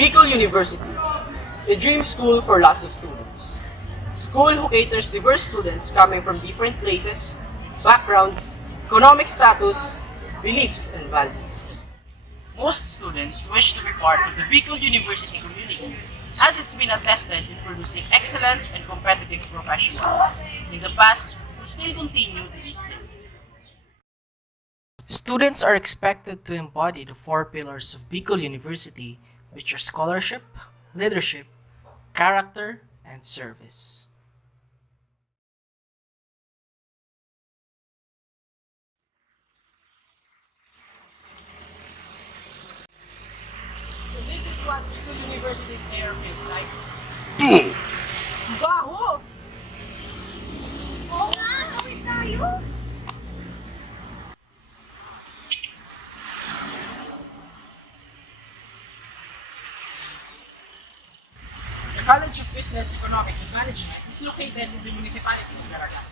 Bicol University, a dream school for lots of students. School who caters diverse students coming from different places, backgrounds, economic status, beliefs, and values. Most students wish to be part of the Bicol University community as it's been attested in producing excellent and competitive professionals in the past and still continue to this day. Students are expected to embody the four pillars of Bicol University, which are scholarship, leadership, character, and service. So this is what Bicol University's air feels like. Baho! Oo nga, awit tayo. The College of Business, Economics, and Management is located in the municipality of Daraga.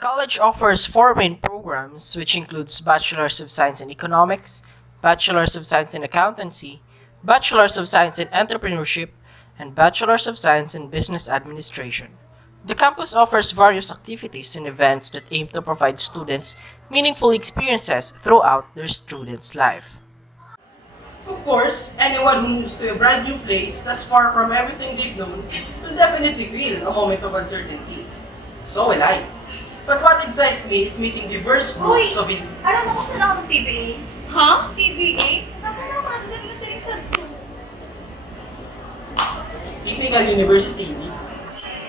The college offers four main programs, which includes Bachelor's of Science in Economics, Bachelor's of Science in Accountancy, Bachelor's of Science in Entrepreneurship, and Bachelor's of Science in Business Administration. The campus offers various activities and events that aim to provide students meaningful experiences throughout their student's life. Of course, anyone who moves to a brand new place that's far from everything they've known will definitely feel a moment of uncertainty. So will I. But what excites me is meeting diverse groups of Alam mo kung saan ako ng-PBA? Ha? PBA? Napaka madadali na siling sa typical university, hindi?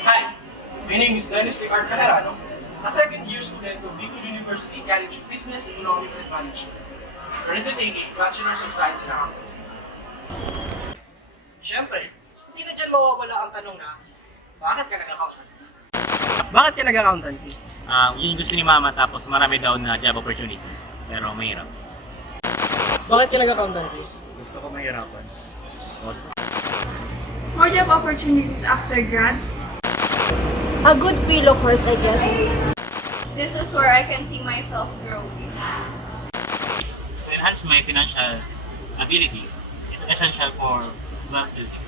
Hi, my name is Dennis Ricardo Cajerano, a second-year student of Bicol University College of Business, Economics, and Management. Currently taking Bachelor's of Science in Accountancy. Siyempre, hindi na dyan mawawala ang tanong na, bakit ka nag-accountancy? Bakit ka nag-accountancy? Yun yung gusto ni mama tapos marami daw na job opportunity. Pero mahirap. Bakit ka nag-accountancy? Gusto ko mahirapan. More job opportunities after grad. A good pillow course, I guess. This is where I can see myself growing. To enhance my financial ability is essential for wealth building.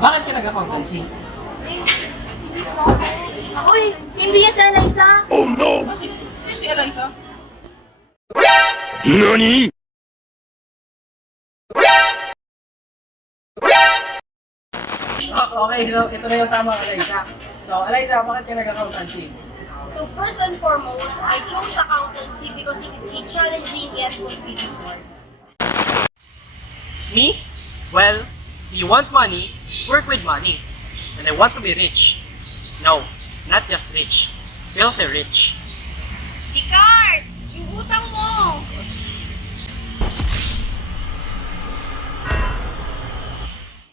Bakit ka nag-accountancy? Uy, hindi yan sa Eliza. Bakit? Sino si Eliza? Okay, so ito na yung tama, Eliza. So, Eliza, bakit ka nag-accountancy? So first and foremost, I chose accountancy because it is a challenging yet fulfilling course. Me? Well, if you want money, work with money. And I want to be rich. No, not just rich. Filthy rich. Ricard! Yung utang mo!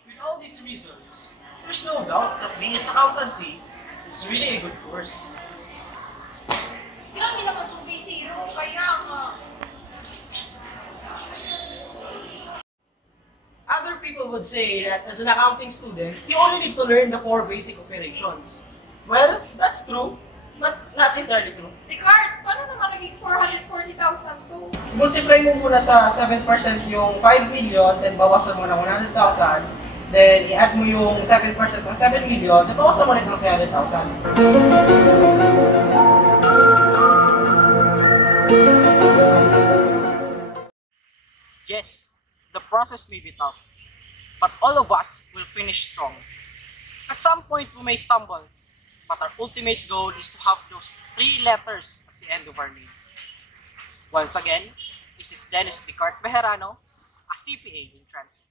With all these reasons, there's no doubt that being accountancy is really a good course. Grabe naman itong B0, kaya nga. Other people would say that as an accounting student, you only need to learn the four basic operations. Well, that's true, but not entirely true. Ricard, paano naman naging 440,000 to? Multiply mo muna sa 7% yung 5 million, then bawasan mo ng 100,000, then i-add mo yung 7% ng 7 million, then bawasan mo ulit ng 300,000. Yes, the process may be tough, but all of us will finish strong. At some point, we may stumble, but our ultimate goal is to have those three letters at the end of our name. Once again, this is Dennis Descartes Bejerano, a CPA in Transit.